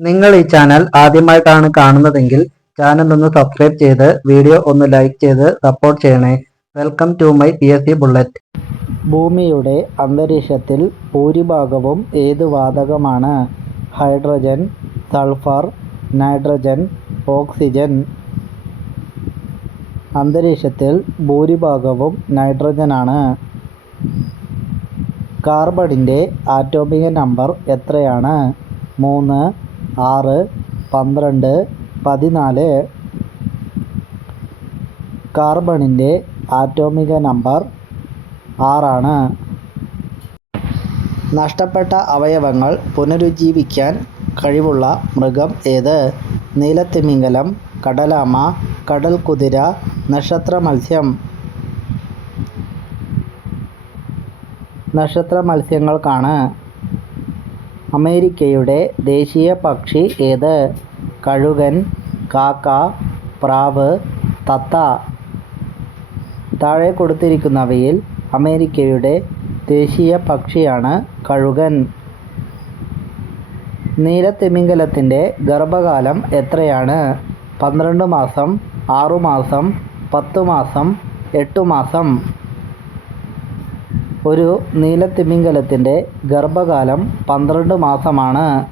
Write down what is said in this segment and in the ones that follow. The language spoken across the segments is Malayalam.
നിങ്ങൾ ഈ ചാനൽ ആദ്യമായിട്ടാണ് കാണുന്നതെങ്കിൽ ചാനൽ ഒന്ന് സബ്സ്ക്രൈബ് ചെയ്ത് വീഡിയോ ഒന്ന് ലൈക്ക് ചെയ്ത് സപ്പോർട്ട് ചെയ്യണേ. Welcome to my P S C bullet ഭൂമിയുടെ അന്തരീക്ഷത്തിൽ ഭൂരിഭാഗവും ഏത് വാതകമാണ്? Hydrogen sulphur nitrogen oxygen. അന്തരീക്ഷത്തിൽ ഭൂരിഭാഗവും നൈട്രജനാണ്. കാർബണിന്റെ ആറ്റോമിക നമ്പർ എത്രയാണ്? മൂന്ന് ആറ് പന്ത്രണ്ട് പതിനാല്. കാർബണിന്റെ ആറ്റോമിക നമ്പർ ആറാണ്. നഷ്ടപ്പെട്ട അവയവങ്ങൾ പുനരുജ്ജീവിക്കാൻ കഴിവുള്ള മൃഗം ഏത്? നീലത്തിമിംഗലം കടലാമ കടൽ കുതിര നക്ഷത്ര മത്സ്യം നക്ഷത്ര മത്സ്യങ്ങൾക്കാണ് അമേരിക്കയുടെ ദേശീയ പക്ഷി ഏത്? കഴുകൻ കാക്ക പ്രാവ് തത്ത. താഴെ കൊടുത്തിരിക്കുന്നവയിൽ അമേരിക്കയുടെ ദേശീയ പക്ഷിയാണ് കഴുകൻ. നീലത്തിമിംഗലത്തിന്റെ ഗർഭകാലം എത്രയാണ്? പന്ത്രണ്ട് മാസം ആറു മാസം പത്ത് മാസം എട്ടു മാസം. ഒരു നീലത്തിമിംഗലത്തിന്റെ ഗർഭകാലം പന്ത്രണ്ട് മാസമാണ്.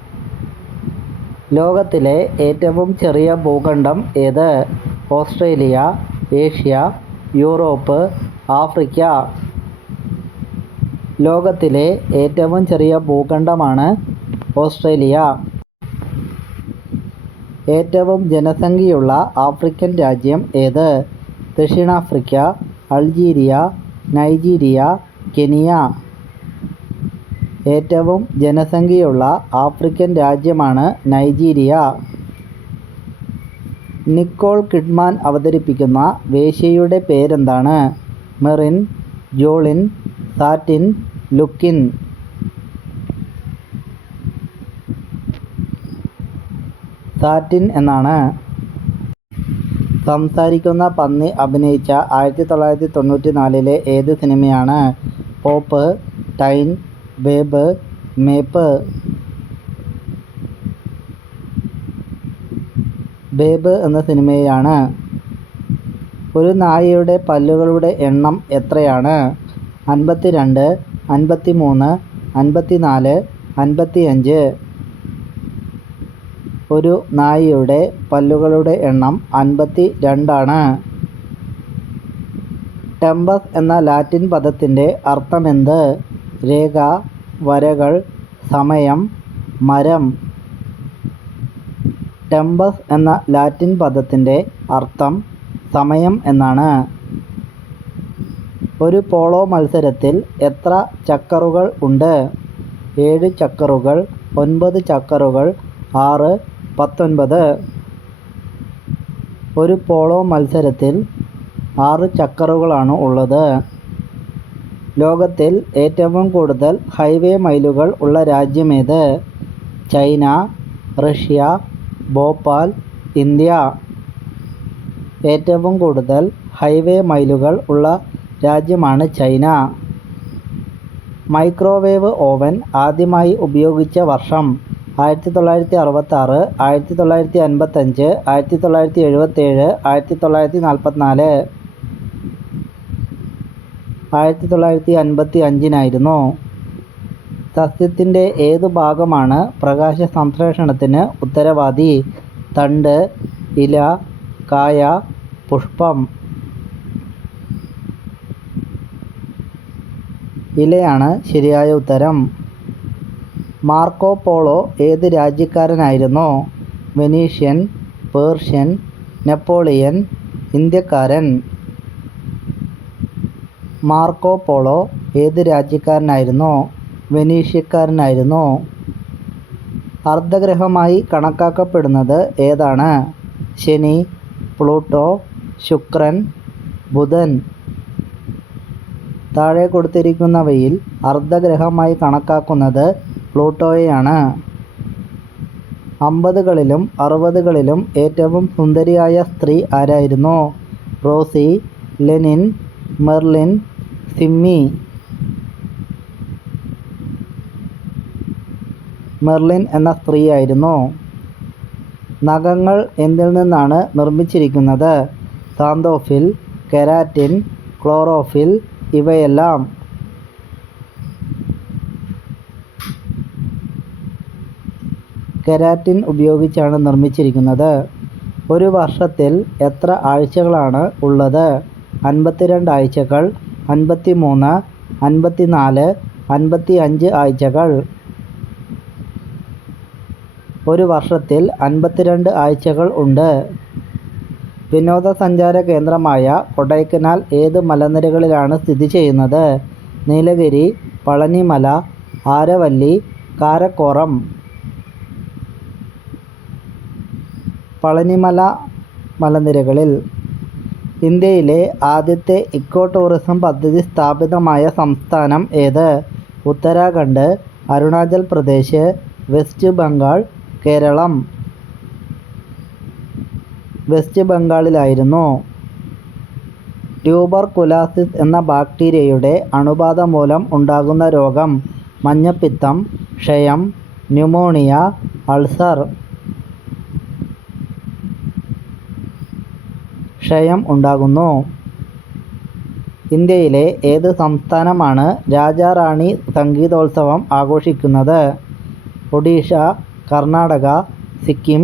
ലോകത്തിലെ ഏറ്റവും ചെറിയ ഭൂഖണ്ഡം ഏത്? Australia Asia Europe Africa. ലോകത്തിലെ ഏറ്റവും ചെറിയ ഭൂഖണ്ഡമാണ് ഓസ്ട്രേലിയ. ഏറ്റവും ജനസംഖ്യയുള്ള ആഫ്രിക്കൻ രാജ്യം ഏത്? ദക്ഷിണാഫ്രിക്ക അൾജീരിയ നൈജീരിയ കെനിയ ഏറ്റവും ജനസംഖ്യയുള്ള ആഫ്രിക്കൻ രാജ്യമാണ് നൈജീരിയ. നിക്കോൾ കിഡ്മാൻ അവതരിപ്പിക്കുന്ന വേശ്യയുടെ പേരെന്താണ്? മെറിൻ ജോളിൻ സാറ്റിൻ ലുക്കിൻ. സാറ്റിൻ എന്നാണ്. സംസാരിക്കുന്ന പന്നി അഭിനയിച്ച ആയിരത്തി തൊള്ളായിരത്തി തൊണ്ണൂറ്റി നാലിലെ ഏത് സിനിമയാണ്? പോപ്പ് ടൈൻ ബേബ് മേപ്പ്. ബേബ് എന്ന സിനിമയാണ് ഒരു നായയുടെ പല്ലുകളുടെ എണ്ണം എത്രയാണ്? അൻപത്തി രണ്ട് അൻപത്തി മൂന്ന് അൻപത്തി നാല് അൻപത്തി അഞ്ച് ഒരു നായയുടെ പല്ലുകളുടെ എണ്ണം അൻപത്തി രണ്ടാണ് ടെമ്പസ് എന്ന ലാറ്റിൻ പദത്തിന്റെ അർത്ഥമെന്ത്? രേഖ വരകൾ സമയം മരം. ടെമ്പസ് എന്ന ലാറ്റിൻ പദത്തിന്റെ അർത്ഥം സമയം എന്നാണ്. ഒരു പോളോ മത്സരത്തിൽ എത്ര ചക്കറുകൾ ഉണ്ട്? ഏഴ് ചക്കറുകൾ ഒൻപത് ചക്കറുകൾ ആറ് പത്തൊൻപത്. ഒരു പോളോ മത്സരത്തിൽ ആറ് ചക്കറുകളാണ് ഉള്ളത്. ലോകത്തിൽ ഏറ്റവും കൂടുതൽ ഹൈവേ മൈലുകൾ ഉള്ള രാജ്യമേത് ചൈന റഷ്യ ഭോപ്പാൽ ഇന്ത്യ. ഏറ്റവും കൂടുതൽ ഹൈവേ മൈലുകൾ ഉള്ള രാജ്യമാണ് ചൈന. മൈക്രോവേവ് ഓവൻ ആദ്യമായി ഉപയോഗിച്ച വർഷം ആയിരത്തി തൊള്ളായിരത്തി അറുപത്താറ് ആയിരത്തി തൊള്ളായിരത്തി അൻപത്തഞ്ച് ആയിരത്തി തൊള്ളായിരത്തി എഴുപത്തേഴ് ആയിരത്തി തൊള്ളായിരത്തി നാൽപ്പത്തിനാല് ആയിരത്തി തൊള്ളായിരത്തി അൻപത്തി അഞ്ചിനായിരുന്നു സസ്യത്തിന്റെ ഏത് ഭാഗമാണ് പ്രകാശ സംശ്ലേഷണത്തിന് ഉത്തരവാദി? തണ്ട് ഇല കായ പുഷ്പം. ഇലയാണ് ശരിയായ ഉത്തരം. മാർക്കോ പോളോ ഏത് രാജ്യക്കാരനായിരുന്നു? വെനീഷ്യൻ പേർഷ്യൻ നെപ്പോളിയൻ ഇന്ത്യക്കാരൻ. മാർക്കോ പോളോ ഏത് രാജ്യക്കാരനായിരുന്നു? വെനീഷ്യക്കാരനായിരുന്നു. അർദ്ധഗ്രഹമായി കണക്കാക്കപ്പെടുന്നത് ഏതാണ്? ശനി പ്ലൂട്ടോ ശുക്രൻ ബുധൻ. താഴെ കൊടുത്തിരിക്കുന്നവയിൽ അർദ്ധഗ്രഹമായി കണക്കാക്കുന്നത് പ്ലൂട്ടോയെയാണ്. അമ്പതുകളിലും അറുപതുകളിലും ഏറ്റവും സുന്ദരിയായ സ്ത്രീ ആരായിരുന്നു? റോസി ലെനിൻ മെർലിൻ സിമ്മി. മെർലിൻ എന്ന സ്ത്രീയായിരുന്നു. നഖങ്ങൾ എന്തിൽ നിന്നാണ് നിർമ്മിച്ചിരിക്കുന്നത്? സാന്തോഫിൽ കെരാറ്റിൻ ക്ലോറോഫിൽ ഇവയെല്ലാം. കെരാറ്റിൻ ഉപയോഗിച്ചാണ് നിർമ്മിച്ചിരിക്കുന്നത്. ഒരു വർഷത്തിൽ എത്ര ആഴ്ചകളാണ് ഉള്ളത്? അൻപത്തിരണ്ട് ആഴ്ചകൾ അൻപത്തി മൂന്ന് അൻപത്തി നാല് അൻപത്തി അഞ്ച് ആഴ്ചകൾ. ഒരു വർഷത്തിൽ അൻപത്തിരണ്ട് ആഴ്ചകൾ ഉണ്ട്. വിനോദസഞ്ചാര കേന്ദ്രമായ കൊടൈക്കനാൽ ഏത് മലനിരകളിലാണ് സ്ഥിതി ചെയ്യുന്നത്? നീലഗിരി പളനിമല ആരവല്ലി കാരക്കോറം. പളനിമല മലനിരകളിൽ ഇന്ത്യയിലെ ആദ്യത്തെ ഇക്കോ ടൂറിസം പദ്ധതി സ്ഥാപിതമായ സംസ്ഥാനം ഏത്? ഉത്തരാഖണ്ഡ് അരുണാചൽ പ്രദേശ് വെസ്റ്റ് ബംഗാൾ കേരളം. വെസ്റ്റ് ബംഗാളിലായിരുന്നു. ട്യൂബർകുലോസിസ് എന്ന ബാക്ടീരിയയുടെ അണുബാധ മൂലം ഉണ്ടാകുന്ന രോഗം മഞ്ഞപ്പിത്തം ക്ഷയം ന്യൂമോണിയ അൾസർ. ക്ഷയം ഉണ്ടാകുന്നു. ഇന്ത്യയിലെ ഏത് സംസ്ഥാനമാണ് രാജാ റാണി സംഗീതോത്സവം ആഘോഷിക്കുന്നത്? ഒഡീഷ കർണാടക സിക്കിം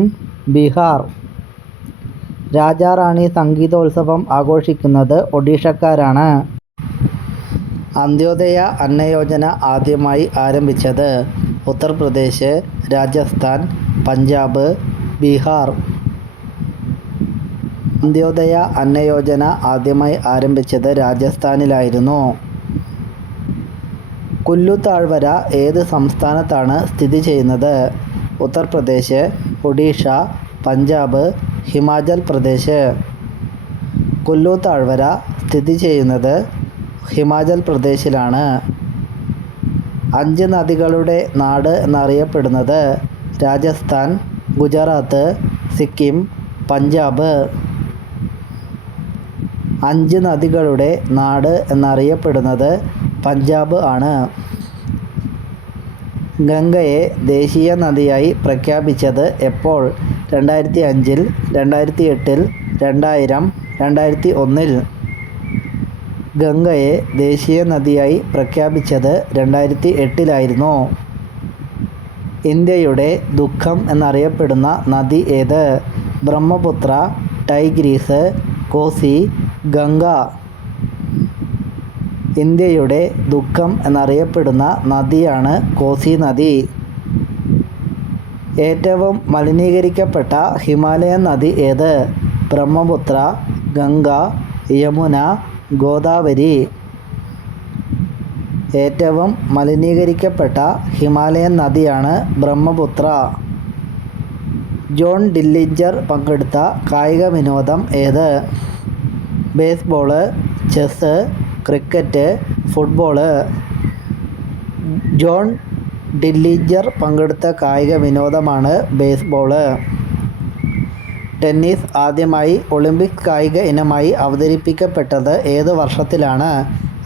ബീഹാർ. രാജാ റാണി സംഗീതോത്സവം ആഘോഷിക്കുന്നത് ഒഡീഷക്കാരാണ്. അന്ത്യോദയ അന്ന യോജന ആദ്യമായി ആരംഭിച്ചത് ഉത്തർപ്രദേശ് രാജസ്ഥാൻ പഞ്ചാബ് ബീഹാർ. അന്ത്യോദയ അന്ന യോജന ആദ്യമായി ആരംഭിച്ചത് രാജസ്ഥാനിലായിരുന്നു. കുല്ലു താഴ്വര ഏത് സംസ്ഥാനത്താണ് സ്ഥിതി ചെയ്യുന്നത്? ഉത്തർപ്രദേശ് ഒഡീഷ പഞ്ചാബ് ഹിമാചൽ പ്രദേശ്. കുല്ലു താഴ്വര സ്ഥിതി ചെയ്യുന്നത് ഹിമാചൽ പ്രദേശിലാണ്. അഞ്ച് നദികളുടെ നാട് എന്നറിയപ്പെടുന്നത് രാജസ്ഥാൻ ഗുജറാത്ത് സിക്കിം പഞ്ചാബ്. അഞ്ച് നദികളുടെ നാട് എന്നറിയപ്പെടുന്നത് പഞ്ചാബ് ആണ്. ഗംഗയെ ദേശീയ നദിയായി പ്രഖ്യാപിച്ചത് എപ്പോൾ? രണ്ടായിരത്തി അഞ്ചിൽ രണ്ടായിരത്തി എട്ടിൽ രണ്ടായിരം രണ്ടായിരത്തി ഒന്നിൽ ഗംഗയെ ദേശീയ നദിയായി പ്രഖ്യാപിച്ചത് രണ്ടായിരത്തി എട്ടിലായിരുന്നു ഇന്ത്യയുടെ ദുഃഖം എന്നറിയപ്പെടുന്ന നദി ഏത്? ബ്രഹ്മപുത്ര ടൈഗ്രീസ് കോസി ഗംഗ ഇന്ത്യയുടെ ദുഃഖം എന്നറിയപ്പെടുന്ന നദിയാണ് കോസി നദി. ഏറ്റവും മലിനീകരിക്കപ്പെട്ട ഹിമാലയൻ നദി ഏത്? ബ്രഹ്മപുത്ര ഗംഗ യമുന ഗോദാവരി. ഏറ്റവും മലിനീകരിക്കപ്പെട്ട ഹിമാലയൻ നദിയാണ് ബ്രഹ്മപുത്ര. ജോൺ ഡില്ലിഞ്ചർ പങ്കെടുത്ത കായിക വിനോദം ഏത്? Baseball chess cricket football John ഡില്ലിജർ പങ്കെടുത്ത കായിക വിനോദമാണ് ബേസ്ബോൾ ടെന്നീസ് ആദ്യമായി ഒളിമ്പിക് കായിക ഇനമായി അവതരിപ്പിക്കപ്പെട്ടത് ഏത് വർഷത്തിലാണ്?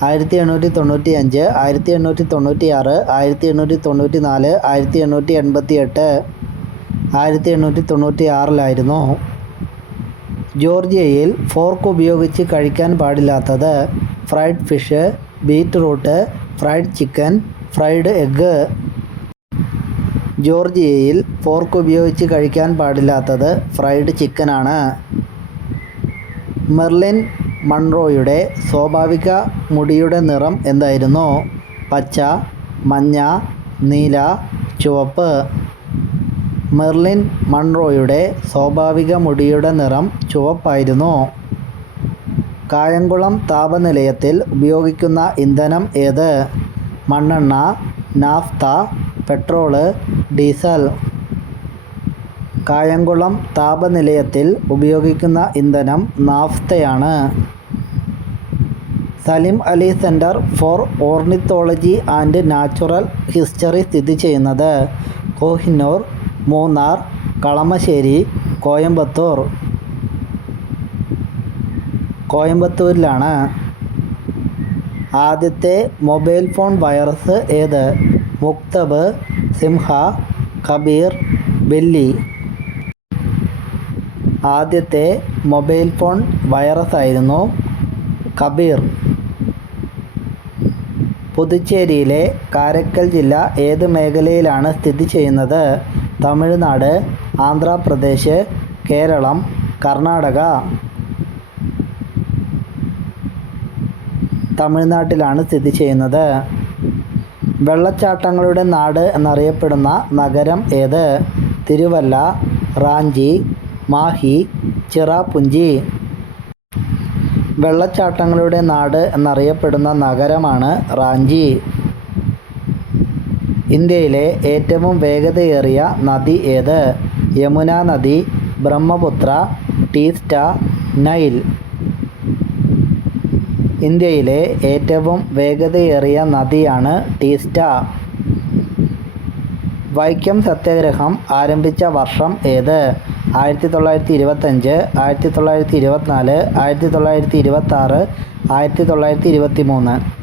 ആയിരത്തി എണ്ണൂറ്റി തൊണ്ണൂറ്റി അഞ്ച് ആയിരത്തി എണ്ണൂറ്റി തൊണ്ണൂറ്റി ആറ് ആയിരത്തി എണ്ണൂറ്റി തൊണ്ണൂറ്റി നാല് ആയിരത്തി എണ്ണൂറ്റി എൺപത്തി എട്ട് ആയിരത്തി എണ്ണൂറ്റി തൊണ്ണൂറ്റി ആറിലായിരുന്നു ജോർജിയയിൽ ഫോർക്ക് ഉപയോഗിച്ച് കഴിക്കാൻ പാടില്ലാത്തത് fried fish beetroot fried chicken fried egg. ജോർജിയയിൽ fork ഉപയോഗിച്ച് കഴിക്കാൻ പാടില്ലാത്തത് ഫ്രൈഡ് ചിക്കനാണ്. മെർലിൻ മൺറോയുടെ സ്വാഭാവിക മുടിയുടെ നിറം എന്തായിരുന്നു? പച്ച മഞ്ഞ നീല ചുവപ്പ്. മെർലിൻ മൺറോയുടെ സ്വാഭാവിക മുടിയുടെ നിറം ചുവപ്പായിരുന്നു. കായംകുളം താപനിലയത്തിൽ ഉപയോഗിക്കുന്ന ഇന്ധനം ഏത്? മണ്ണെണ്ണ നാഫ്ത പെട്രോൾ ഡീസൽ. കായംകുളം താപനിലയത്തിൽ ഉപയോഗിക്കുന്ന ഇന്ധനം നാഫ്തയാണ്. Salim Ali centre for ornithology and natural history സ്ഥിതി ചെയ്യുന്നത് കോഹിന്നൂർ മൂന്നാർ കളമശ്ശേരി കോയമ്പത്തൂർ. കോയമ്പത്തൂരിലാണ് ആദ്യത്തെ മൊബൈൽ ഫോൺ വൈറസ് ഏത്? മുക്തബ് സിംഹ കബീർ ബെല്ലി. ആദ്യത്തെ മൊബൈൽ ഫോൺ വൈറസ് ആയിരുന്നു കബീർ. പുതുച്ചേരിയിലെ കാരക്കൽ ജില്ല ഏത് മേഖലയിലാണ് സ്ഥിതി ചെയ്യുന്നത്? തമിഴ്നാട് ആന്ധ്രാപ്രദേശ് കേരളം കർണാടക. തമിഴ്നാട്ടിലാണ് സ്ഥിതി ചെയ്യുന്നത്. വെള്ളച്ചാട്ടങ്ങളുടെ നാട് എന്നറിയപ്പെടുന്ന നഗരം ഏത്? തിരുവല്ല റാഞ്ചി മാഹി ചിറാപുഞ്ചി. വെള്ളച്ചാട്ടങ്ങളുടെ നാട് എന്നറിയപ്പെടുന്ന നഗരമാണ് റാഞ്ചി. ഇന്ത്യയിലെ ഏറ്റവും വേഗതയേറിയ നദി ഏത്? യമുന നദി ബ്രഹ്മപുത്ര ടീസ്റ്റ നൈൽ. ഇന്ത്യയിലെ ഏറ്റവും വേഗതയേറിയ നദിയാണ് ടീസ്റ്റ. വൈക്കം സത്യാഗ്രഹം ആരംഭിച്ച വർഷം ഏത്? ആയിരത്തി തൊള്ളായിരത്തി ഇരുപത്തഞ്ച് ആയിരത്തി തൊള്ളായിരത്തി ഇരുപത്തിനാല് ആയിരത്തി തൊള്ളായിരത്തി ഇരുപത്താറ് ആയിരത്തി തൊള്ളായിരത്തി ഇരുപത്തി മൂന്ന്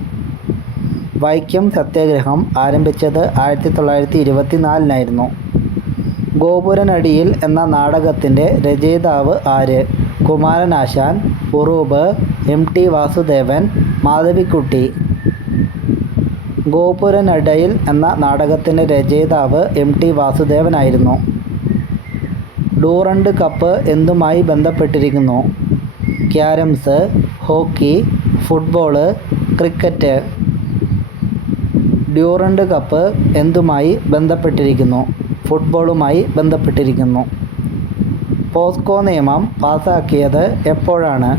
വൈക്കം സത്യാഗ്രഹം ആരംഭിച്ചത് ആയിരത്തി തൊള്ളായിരത്തി ഇരുപത്തിനാലിനായിരുന്നു ഗോപുരനടിയിൽ എന്ന നാടകത്തിന്റെ രചയിതാവ് ആര്? Kumaranasan Uroob M T Vasudevan Madhavikutty. ഗോപുരനടയിൽ എന്ന നാടകത്തിന്റെ രചയിതാവ് എം ടി വാസുദേവനായിരുന്നു. ഡൂറണ്ട് കപ്പ് എന്തുമായി ബന്ധപ്പെട്ടിരിക്കുന്നു? Carroms hockey football cricket. Durand Cup എന്തുമായി ബന്ധപ്പെട്ടിരിക്കുന്നു? ഫുട്ബോളുമായി ബന്ധപ്പെട്ടിരിക്കുന്നു. പോസ്കോ നിയമം പാസാക്കിയത് എപ്പോഴാണ്?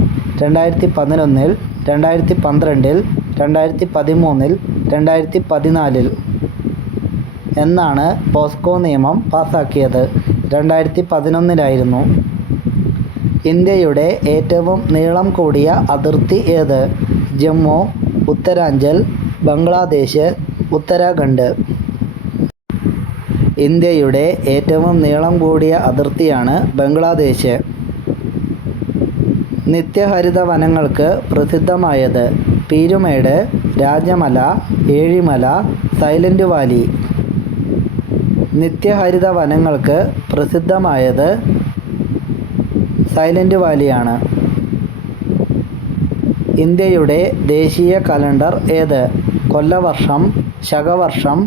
രണ്ടായിരത്തി പതിനൊന്നിൽ രണ്ടായിരത്തി പന്ത്രണ്ടിൽ രണ്ടായിരത്തി പതിമൂന്നിൽ രണ്ടായിരത്തി പതിനാലിൽ എന്നാണ് പോസ്കോ നിയമം പാസാക്കിയത്. രണ്ടായിരത്തി പതിനൊന്നിലായിരുന്നു ഇന്ത്യയുടെ ഏറ്റവും നീളം കൂടിയ അതിർത്തി ഏത്? ജമ്മു ഉത്തരാഞ്ചൽ ബംഗ്ലാദേശ് ഉത്തരാഖണ്ഡ്. ഇന്ത്യയുടെ ഏറ്റവും നീളം കൂടിയ അതിർത്തിയാണ് ബംഗ്ലാദേശ്. നിത്യഹരിത വനങ്ങൾക്ക് പ്രസിദ്ധമായത് പീരുമേട് രാജമല ഏഴിമല സൈലന്റ് വാലി. നിത്യഹരിത വനങ്ങൾക്ക് പ്രസിദ്ധമായത് സൈലന്റ് വാലിയാണ്. ഇന്ത്യയുടെ ദേശീയ കലണ്ടർ ഏത്? കൊല്ലവർഷം ശകവർഷം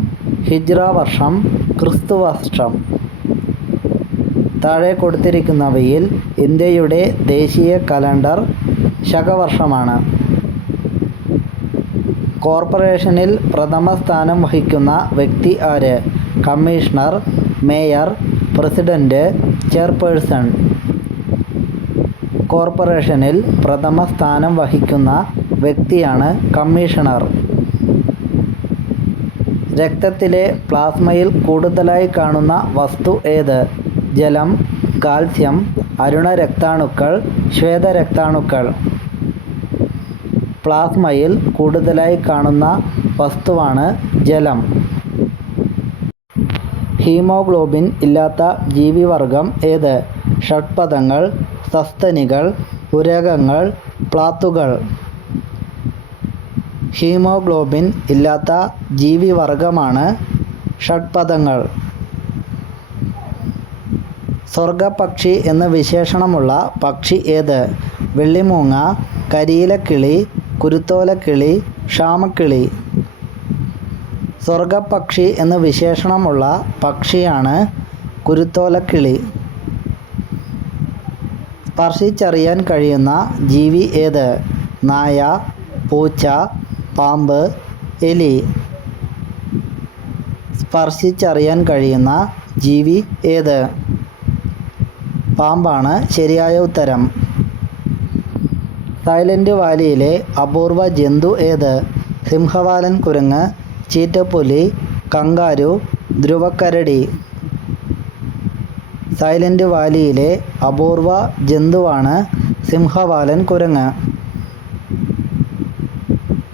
ഹിജ്റ വർഷം ക്രിസ്തുവർഷം. താഴെ കൊടുത്തിരിക്കുന്നവയിൽ ഇന്ത്യയുടെ ദേശീയ കലണ്ടർ ശകവർഷമാണ്. കോർപ്പറേഷനിൽ പ്രഥമ സ്ഥാനം വഹിക്കുന്ന വ്യക്തി ആര്? Commissioner mayor president chairperson. കോർപ്പറേഷനിൽ പ്രഥമ സ്ഥാനം വഹിക്കുന്ന വ്യക്തിയാണ് കമ്മീഷണർ. രക്തത്തിലെ പ്ലാസ്മയിൽ കൂടുതലായി കാണുന്ന വസ്തു ഏത്? ജലം കാൽസ്യം അരുണരക്താണുക്കൾ ശ്വേതരക്താണുക്കൾ പ്ലാസ്മയിൽ കൂടുതലായി കാണുന്ന വസ്തുവാണ് ജലം. ഹീമോഗ്ലോബിൻ ഇല്ലാത്ത ജീവിവർഗം ഏത്? ഷഡ്പഥങ്ങൾ സസ്തനികൾ ഉരകങ്ങൾ പ്ലാത്തുകൾ. ഹീമോഗ്ലോബിൻ ഇല്ലാത്ത ജീവിവർഗമാണ് ഷഡ്പദങ്ങൾ. സ്വർഗപക്ഷി എന്ന വിശേഷണമുള്ള പക്ഷി ഏത്? വെള്ളിമൂങ്ങ കരിയിലക്കിളി കുരുത്തോലക്കിളി ക്ഷാമക്കിളി. സ്വർഗപക്ഷി എന്ന വിശേഷണമുള്ള പക്ഷിയാണ് കുരുത്തോലക്കിളി. സ്പർശിച്ചറിയാൻ കഴിയുന്ന ജീവി ഏത്? നായ പൂച്ച പാമ്പ് എലി സ്പർശിച്ചറിയാൻ കഴിയുന്ന ജീവി ഏത്? പാമ്പാണ് ശരിയായ ഉത്തരം. സൈലന്റ് വാലിയിലെ അപൂർവ ജന്തു ഏത്? സിംഹവാലൻ കുരങ്ങ് ചീറ്റപ്പുലി കങ്കാരു ധ്രുവക്കരടി. സൈലന്റ് വാലിയിലെ അപൂർവ ജന്തുവാണ് സിംഹവാലൻ കുരങ്ങ്.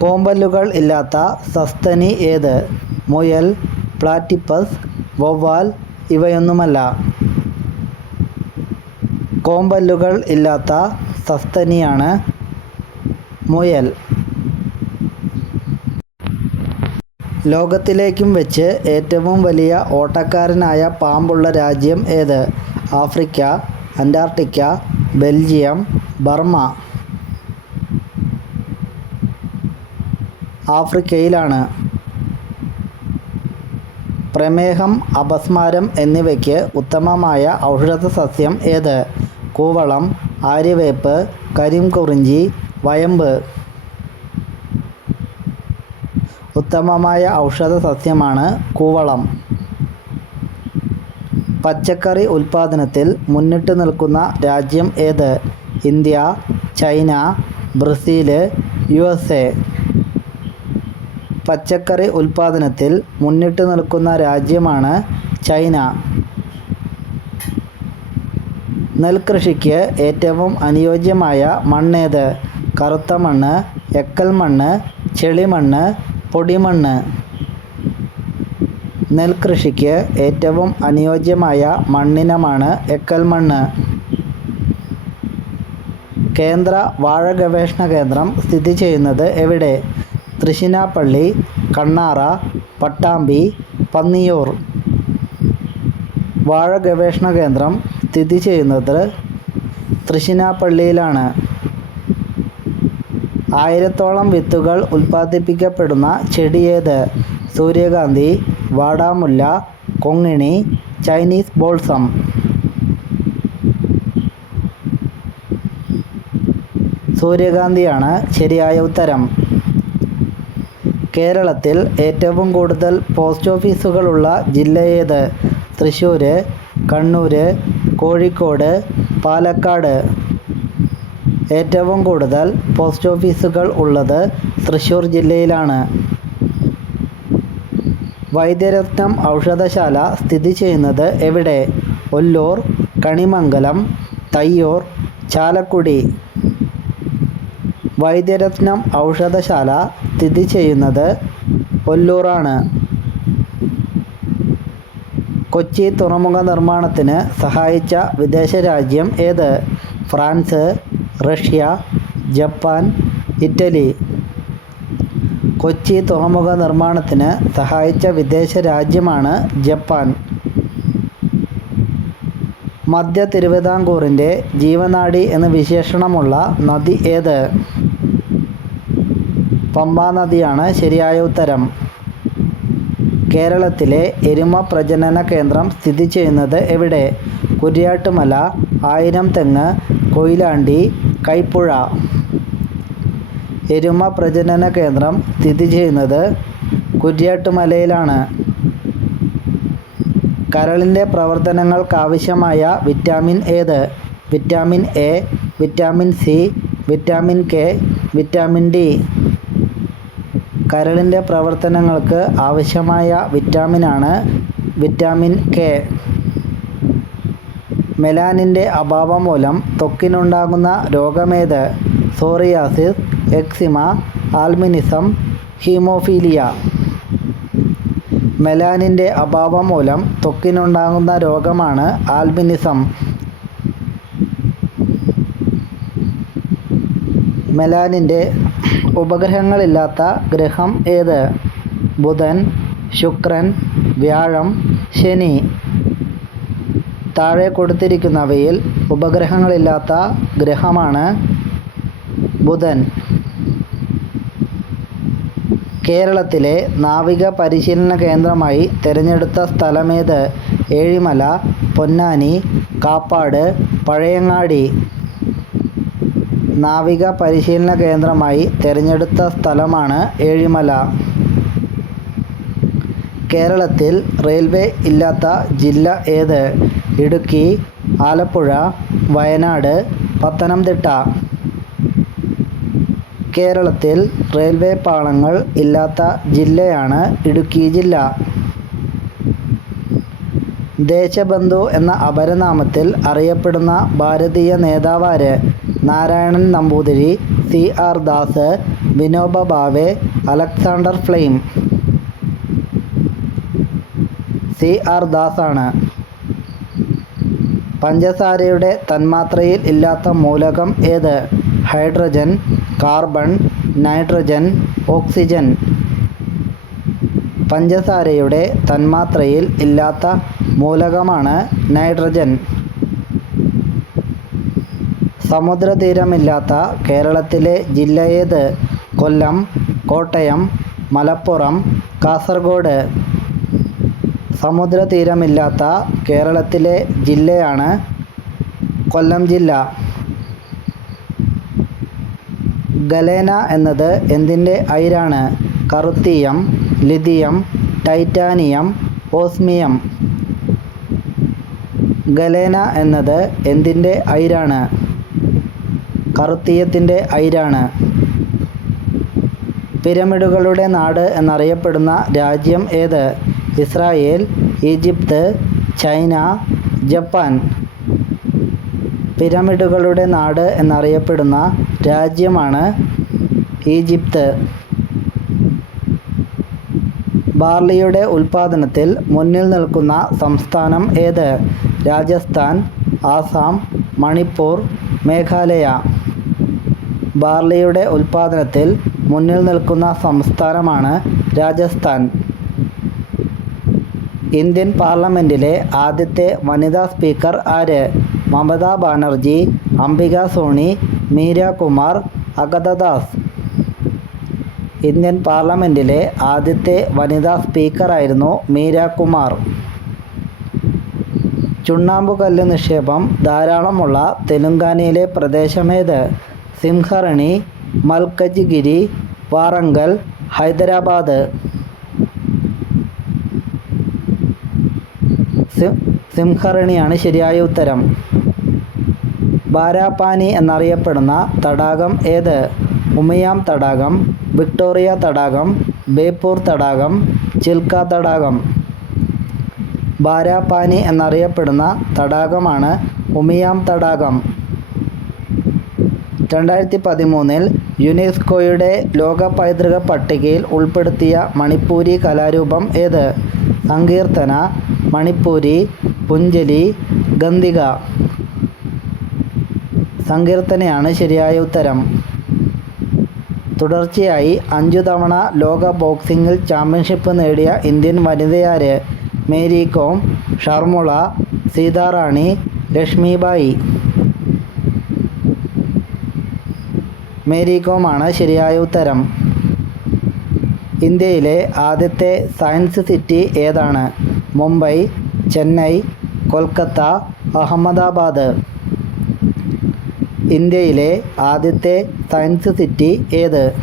കോമ്പല്ലുകൾ ഇല്ലാത്ത സസ്തനി ഏത്? മുയൽ പ്ലാറ്റിപ്പസ് വവ്വാൽ ഇവയൊന്നുമല്ല. കോമ്പല്ലുകൾ ഇല്ലാത്ത സസ്തനിയാണ് മുയൽ. ലോകത്തിലേക്കും വെച്ച് ഏറ്റവും വലിയ ഓട്ടക്കാരനായ പാമ്പുള്ള രാജ്യം ഏത്? Africa Antarctica Belgium Burma. ആഫ്രിക്കയിലാണ്. പ്രമേഹം അപസ്മാരം എന്നിവയ്ക്ക് ഉത്തമമായ ഔഷധസസ്യം ഏത്? കൂവളം ആര്യവേപ്പ് കരിംകുറിഞ്ചി വയമ്പ്. ഉത്തമമായ ഔഷധസസ്യമാണ് കൂവളം. പച്ചക്കറി ഉൽപ്പാദനത്തിൽ മുന്നിട്ട് നിൽക്കുന്ന രാജ്യം ഏത്? India China Brazil U S A. പച്ചക്കറി ഉൽപ്പാദനത്തിൽ മുന്നിട്ട് നിൽക്കുന്ന രാജ്യമാണ് ചൈന. നെൽകൃഷിക്ക് ഏറ്റവും അനുയോജ്യമായ മണ്ണേത്? കറുത്ത മണ്ണ് എക്കൽ മണ്ണ് ചെളിമണ്ണ് പൊടിമണ്ണ് നെൽകൃഷിക്ക് ഏറ്റവും അനുയോജ്യമായ മണ്ണിനമാണ് എക്കൽ മണ്ണ്. കേന്ദ്ര വാഴ ഗവേഷണ കേന്ദ്രം സ്ഥിതി ചെയ്യുന്നത് എവിടെ? തൃശ്ശിനാപ്പള്ളി കണ്ണാറ പട്ടാമ്പി പന്നിയൂർ. വാഴ ഗവേഷണ കേന്ദ്രം സ്ഥിതി ചെയ്യുന്നത് തൃശ്ശിനാപ്പള്ളിയിലാണ് ആയിരത്തോളം വിത്തുകൾ ഉൽപ്പാദിപ്പിക്കപ്പെടുന്ന ചെടിയേത് സൂര്യകാന്തി വാടാമുല്ല കൊങ്ങിണി ചൈനീസ് ബോൾസം. സൂര്യകാന്തിയാണ് ശരിയായ ഉത്തരം. കേരളത്തിൽ ഏറ്റവും കൂടുതൽ പോസ്റ്റ് ഓഫീസുകളുള്ള ജില്ലയേത്? തൃശ്ശൂർ കണ്ണൂർ കോഴിക്കോട് പാലക്കാട്. ഏറ്റവും കൂടുതൽ പോസ്റ്റ് ഓഫീസുകൾ ഉള്ളത് തൃശ്ശൂർ ജില്ലയിലാണ്. വൈദ്യരത്നം ഔഷധശാല സ്ഥിതി ചെയ്യുന്നത് എവിടെ? ഒല്ലൂർ കണിമംഗലം തയ്യൂർ ചാലക്കുടി. വൈദ്യരത്നം ഔഷധശാല സ്ഥിതി ചെയ്യുന്നത് ഒല്ലൂറാണ്. കൊച്ചി തുറമുഖ നിർമ്മാണത്തിന് സഹായിച്ച വിദേശ രാജ്യം ഏത്? France Russia Japan Italy. Kochi തുറമുഖ നിർമ്മാണത്തിന് സഹായിച്ച വിദേശ രാജ്യമാണ് ജപ്പാൻ. മധ്യ തിരുവിതാംകൂറിന്റെ ജീവനാടി എന്ന് വിശേഷണമുള്ള നദി ഏത്? പമ്പാ നദിയാണ് ശരിയായ ഉത്തരം. കേരളത്തിലെ എരുമ പ്രജനന കേന്ദ്രം സ്ഥിതി ചെയ്യുന്നത് എവിടെ? കുര്യാട്ടുമല ആയിരം തെങ്ങ് കൊയിലാണ്ടി കൈപ്പുഴ. എരുമ പ്രജനന കേന്ദ്രം സ്ഥിതി ചെയ്യുന്നത് കുര്യാട്ടുമലയിലാണ്. കരളിന്റെ പ്രവർത്തനങ്ങൾക്കാവശ്യമായ വിറ്റാമിൻ ഏത്? Vitamin A vitamin C vitamin K vitamin D. കരളിന്റെ പ്രവർത്തനങ്ങൾക്ക് ആവശ്യമായ വിറ്റാമിനാണ് വിറ്റാമിൻ കെ. മെലാനിന്റെ അഭാവം മൂലം ത്വക്കിനുണ്ടാകുന്ന രോഗമേത്? Psoriasis eczema albinism haemophilia. മെലാനിന്റെ അഭാവം മൂലം ത്വക്കിനുണ്ടാകുന്ന രോഗമാണ് ആൽബിനിസം മെലാനിന്റെ ഉപഗ്രഹങ്ങളില്ലാത്ത ഗ്രഹം ഏത്? ബുധൻ ശുക്രൻ വ്യാഴം ശനി. താഴെ കൊടുത്തിരിക്കുന്നവയിൽ ഉപഗ്രഹങ്ങളില്ലാത്ത ഗ്രഹമാണ് ബുധൻ. കേരളത്തിലെ നാവിക പരിശീലന കേന്ദ്രമായി തിരഞ്ഞെടുത്ത സ്ഥലമേത്? ഏഴിമല പൊന്നാനി കാപ്പാട് പഴയങ്ങാടി. നാവിക പരിശീലന കേന്ദ്രമായി തിരഞ്ഞെടുത്ത സ്ഥലമാണ് ഏഴിമല. കേരളത്തിൽ റെയിൽവേ ഇല്ലാത്ത ജില്ല ഏത്? ഇടുക്കി ആലപ്പുഴ വയനാട് പത്തനംതിട്ട. കേരളത്തിൽ റെയിൽവേ പാളങ്ങൾ ഇല്ലാത്ത ജില്ലയാണ് ഇടുക്കി ജില്ല. ദേശബന്ധു എന്ന അപരനാമത്തിൽ അറിയപ്പെടുന്ന ഭാരതീയ നേതാവാര്? Narayanan Namboothiri C R Das Vinoba Bhave Alexander Fleming. C R Das ആണ് പഞ്ചസാരയുടെ തന്മാത്രയിൽ ഇല്ലാത്ത മൂലകം ഏത്? Hydrogen carbon nitrogen oxygen. പഞ്ചസാരയുടെ തന്മാത്രയിൽ ഇല്ലാത്ത മൂലകമാണ് നൈട്രജൻ. സമുദ്രതീരമില്ലാത്ത കേരളത്തിലെ ജില്ലയേത്? കൊല്ലം കോട്ടയം മലപ്പുറം കാസർഗോഡ്. സമുദ്രതീരമില്ലാത്ത കേരളത്തിലെ ജില്ലയാണ് കൊല്ലം ജില്ല. ഗലേന എന്നത് എന്തിന്റെ അയിരാണ്? കറുത്തീയം ലിഥിയം ടൈറ്റാനിയം ഓസ്മിയം. ഗലേന എന്നത് എന്തിന്റെ അയിരാണ്? കറുത്തീയത്തിന്റെ അയിരാണ്. പിരമിഡുകളുടെ നാട് എന്നറിയപ്പെടുന്ന രാജ്യം ഏത്? Israel Egypt China Japan. പിരമിഡുകളുടെ നാട് എന്നറിയപ്പെടുന്ന രാജ്യമാണ് ഈജിപ്ത്. ബാർലിയുടെ ഉൽപ്പാദനത്തിൽ മുന്നിൽ നിൽക്കുന്ന സംസ്ഥാനം ഏത്? രാജസ്ഥാൻ ആസാം മണിപ്പൂർ മേഘാലയ. ബാർലിയുടെ ഉൽപ്പാദനത്തിൽ മുന്നിൽ നിൽക്കുന്ന സംസ്ഥാനമാണ് രാജസ്ഥാൻ. ഇന്ത്യൻ പാർലമെന്റിലെ ആദ്യത്തെ വനിതാ സ്പീക്കർ ആര്? മമതാ ബാനർജി അംബിക സോണി മീര കുമാർ അഗതദാസ് ഇന്ത്യൻ പാർലമെന്റിലെ ആദ്യത്തെ വനിതാ സ്പീക്കറായിരുന്നു മീര കുമാർ. ചുണ്ണാമ്പുകല്ല് നിക്ഷേപം ധാരാളമുള്ള തെലുങ്കാനയിലെ പ്രദേശമേത്? സിംഹറണി മൽക്കജ്ഗിരി വാറങ്കൽ ഹൈദരാബാദ്. സിംഹറണിയാണ് ശരിയായ ഉത്തരം. ബാരാപാനി എന്നറിയപ്പെടുന്ന തടാകം ഏത്? ഉമയാം തടാകം വിക്ടോറിയ തടാകം ബേപ്പൂർ തടാകം ചിൽക്ക തടാകം. ബാരാപാനി എന്നറിയപ്പെടുന്ന തടാകമാണ് ഉമിയാം തടാകം. രണ്ടായിരത്തി പതിമൂന്നിൽ യുനെസ്കോയുടെ ലോക പൈതൃക പട്ടികയിൽ ഉൾപ്പെടുത്തിയ മണിപ്പൂരി കലാരൂപം ഏത്? സങ്കീർത്തന മണിപ്പൂരി പുഞ്ചലി ഗന്ധിക. സങ്കീർത്തനയാണ് ശരിയായ ഉത്തരം. തുടർച്ചയായി അഞ്ചു തവണ ലോക ബോക്സിംഗിൽ ചാമ്പ്യൻഷിപ്പ് നേടിയ ഇന്ത്യൻ വനിതയാര്? Mary com ഷർമുള Seetharani Lakshmibai Mary കോമാണ് ശരിയായ ഉത്തരം. ഇന്ത്യയിലെ ആദ്യത്തെ സയൻസ് സിറ്റി ഏതാണ്? മുംബൈ ചെന്നൈ കൊൽക്കത്ത അഹമ്മദാബാദ്. ഇന്ത്യയിലെ ആദ്യത്തെ സയൻസ് സിറ്റി ഏത്?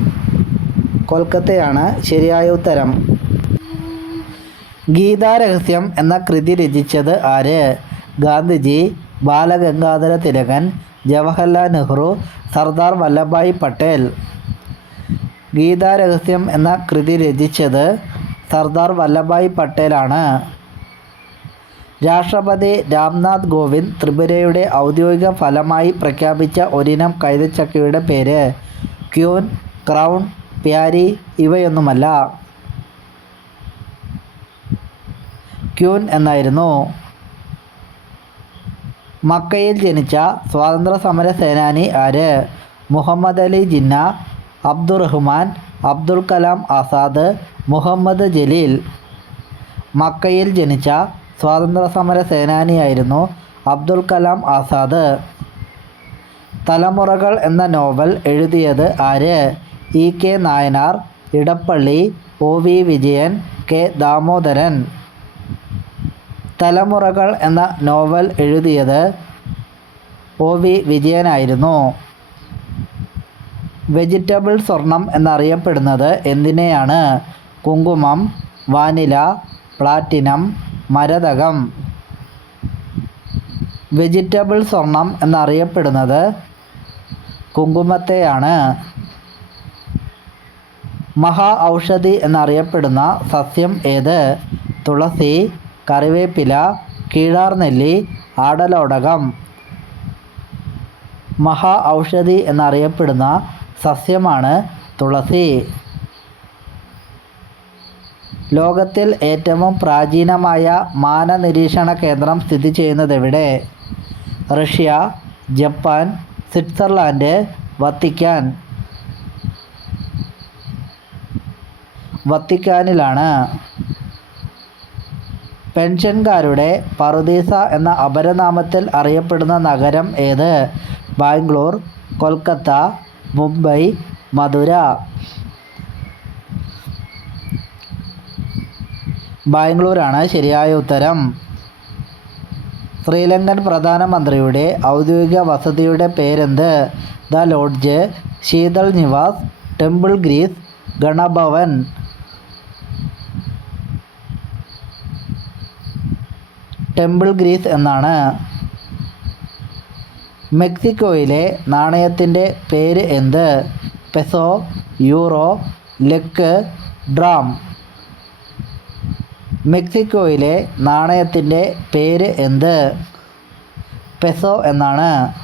കൊൽക്കത്തയാണ് ശരിയായ ഉത്തരം. ഗീതാരഹസ്യം എന്ന കൃതി രചിച്ചത് ആര്? ഗാന്ധിജി ബാലഗംഗാധര തിലകൻ ജവഹർലാൽ നെഹ്റു സർദാർ വല്ലഭായ് പട്ടേൽ. ഗീതാരഹസ്യം എന്ന കൃതി രചിച്ചത് സർദാർ വല്ലഭായ് പട്ടേലാണ്. രാഷ്ട്രപതി രാംനാഥ് കോവിന്ദ് ത്രിപുരയുടെ ഔദ്യോഗിക ഫലമായി പ്രഖ്യാപിച്ച ഒരിനം കൈതച്ചക്കയുടെ പേര് ക്യൂൻ ക്രൗൺ പ്യാരി ഇവയൊന്നുമല്ല. ക്യൂൻ എന്നായിരുന്നു. മക്കയിൽ ജനിച്ച സ്വാതന്ത്ര്യ സമര സേനാനി ആര്? മുഹമ്മദ് അലി ജിന്ന അബ്ദുറഹ്മാൻ അബ്ദുൽ കലാം ആസാദ് മുഹമ്മദ് ജലീൽ. മക്കയിൽ ജനിച്ച സ്വാതന്ത്ര്യ സമര സേനാനിയായിരുന്നു അബ്ദുൽ കലാം ആസാദ്. തലമുറകൾ എന്ന നോവൽ എഴുതിയത് ആര്? E K Nayanar Edappally O V Vijayan K Damodaran. തലമുറകൾ എന്ന നോവൽ എഴുതിയത് ഒ വി വിജയനായിരുന്നു. വെജിറ്റബിൾ സ്വർണം എന്നറിയപ്പെടുന്നത് എന്തിനെയാണ്? കുങ്കുമം വാനില പ്ലാറ്റിനം മരതകം. വെജിറ്റബിൾ സ്വർണം എന്നറിയപ്പെടുന്നത് കുങ്കുമത്തെയാണ്. മഹാ ഔഷധി എന്നറിയപ്പെടുന്ന സസ്യം ഏത്? തുളസി കറിവേപ്പില കീഴാർനെല്ലി ആടലോടകം മഹാ ഔഷധി എന്നറിയപ്പെടുന്ന സസ്യമാണ് തുളസി. ലോകത്തിൽ ഏറ്റവും പ്രാചീനമായ മാനനിരീക്ഷണ കേന്ദ്രം സ്ഥിതി ചെയ്യുന്നത് എവിടെ? Russia Japan Switzerland Vatican. വത്തിക്കാനിലാണ്. പെൻഷൻകാരുടെ പറുദീസ എന്ന അപരനാമത്തിൽ അറിയപ്പെടുന്ന നഗരം ഏത്? ബാംഗ്ലൂർ കൊൽക്കത്ത മുംബൈ മധുര. ബാംഗ്ലൂരാണ് ശരിയായ ഉത്തരം. ശ്രീലങ്കൻ പ്രധാനമന്ത്രിയുടെ ഔദ്യോഗിക വസതിയുടെ പേരെന്ത്? The Lodge Sheetal Niwas Temple Trees Ganabhavan. Temple Trees എന്നാണ് മെക്സിക്കോയിലെ നാണയത്തിന്റെ പേര് എന്ത്? Peso euro lek dram. മെക്സിക്കോയിലെ നാണയത്തിന്റെ പേര് എന്ത്? പെസോ എന്നാണ്.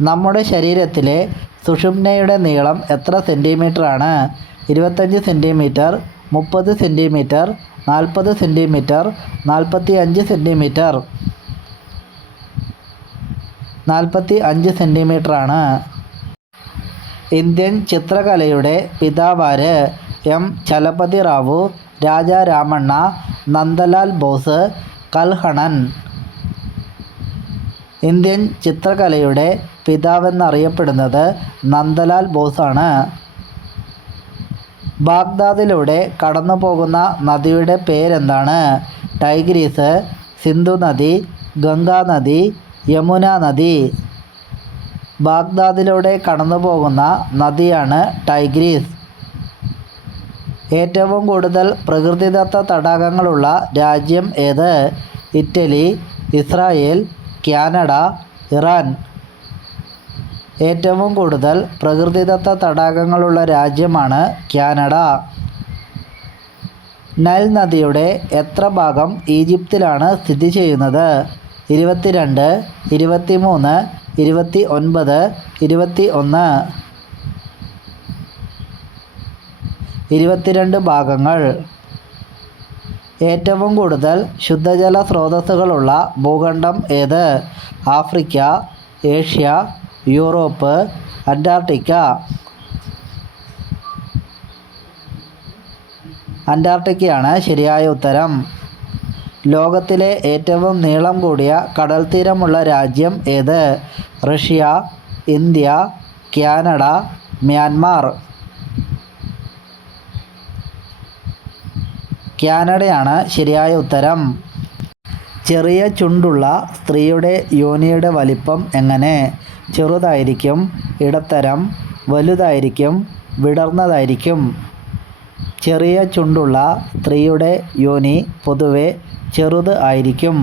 നമ്മുടെ ശരീരത്തിലെ സുഷുമ്നയുടെ നീളം എത്ര സെന്റിമീറ്ററാണ്? ഇരുപത്തഞ്ച് സെന്റിമീറ്റർ മുപ്പത് സെന്റിമീറ്റർ നാൽപ്പത് സെന്റിമീറ്റർ നാൽപ്പത്തി അഞ്ച് സെന്റിമീറ്റർ നാൽപ്പത്തി അഞ്ച് സെന്റിമീറ്ററാണ് ഇന്ത്യൻ ചിത്രകലയുടെ പിതാവാര് എം. ചലപതി റാവു രാജാ രാമണ്ണ നന്ദലാൽ ബോസ് കൽഹണൻ. ഇന്ത്യൻ ചിത്രകലയുടെ പിതാവെന്നറിയപ്പെടുന്നത് നന്ദലാൽ ബോസാണ്. ബാഗ്ദാദിലൂടെ കടന്നു പോകുന്ന നദിയുടെ പേരെന്താണ്? ടൈഗ്രീസ് സിന്ധു നദി ഗംഗാ നദി യമുന നദി. ബാഗ്ദാദിലൂടെ കടന്നു പോകുന്ന നദിയാണ് ടൈഗ്രീസ്. ഏറ്റവും കൂടുതൽ പ്രകൃതിദത്ത തടാകങ്ങളുള്ള രാജ്യം ഏത്? Italy Israel Canada Iran. ഏറ്റവും കൂടുതൽ പ്രകൃതിദത്ത തടാകങ്ങളുള്ള രാജ്യമാണ് കാനഡ. നൈൽ നദിയുടെ എത്ര ഭാഗം ഈജിപ്തിലാണ് സ്ഥിതി ചെയ്യുന്നത്? ഇരുപത്തിരണ്ട് ഇരുപത്തിമൂന്ന് ഇരുപത്തി ഒൻപത് ഇരുപത്തി ഒന്ന് ഇരുപത്തിരണ്ട് ഭാഗങ്ങൾ. ഏറ്റവും കൂടുതൽ ശുദ്ധജല സ്രോതസ്സുകളുള്ള ഭൂഖണ്ഡം ഏത്? Africa Asia Europe Antarctica. അന്റാർട്ടിക്കയാണ് ശരിയായ ഉത്തരം. ലോകത്തിലെ ഏറ്റവും നീളം കൂടിയ കടൽത്തീരമുള്ള രാജ്യം ഏത്? Russia India Canada Myanmar. കാനഡയാണ് ശരിയായ ഉത്തരം. ചെറിയ ചുണ്ടുള്ള സ്ത്രീയുടെ യോനിയുടെ വലിപ്പം എങ്ങനെ? ചെറുതായിരിക്കും ഇടത്തരം വലുതായിരിക്കും വിടർന്നതായിരിക്കും. ചെറിയ ചുണ്ടുള്ള സ്ത്രീയുടെ യോനി പൊതുവെ ചെറുത് ആയിരിക്കും.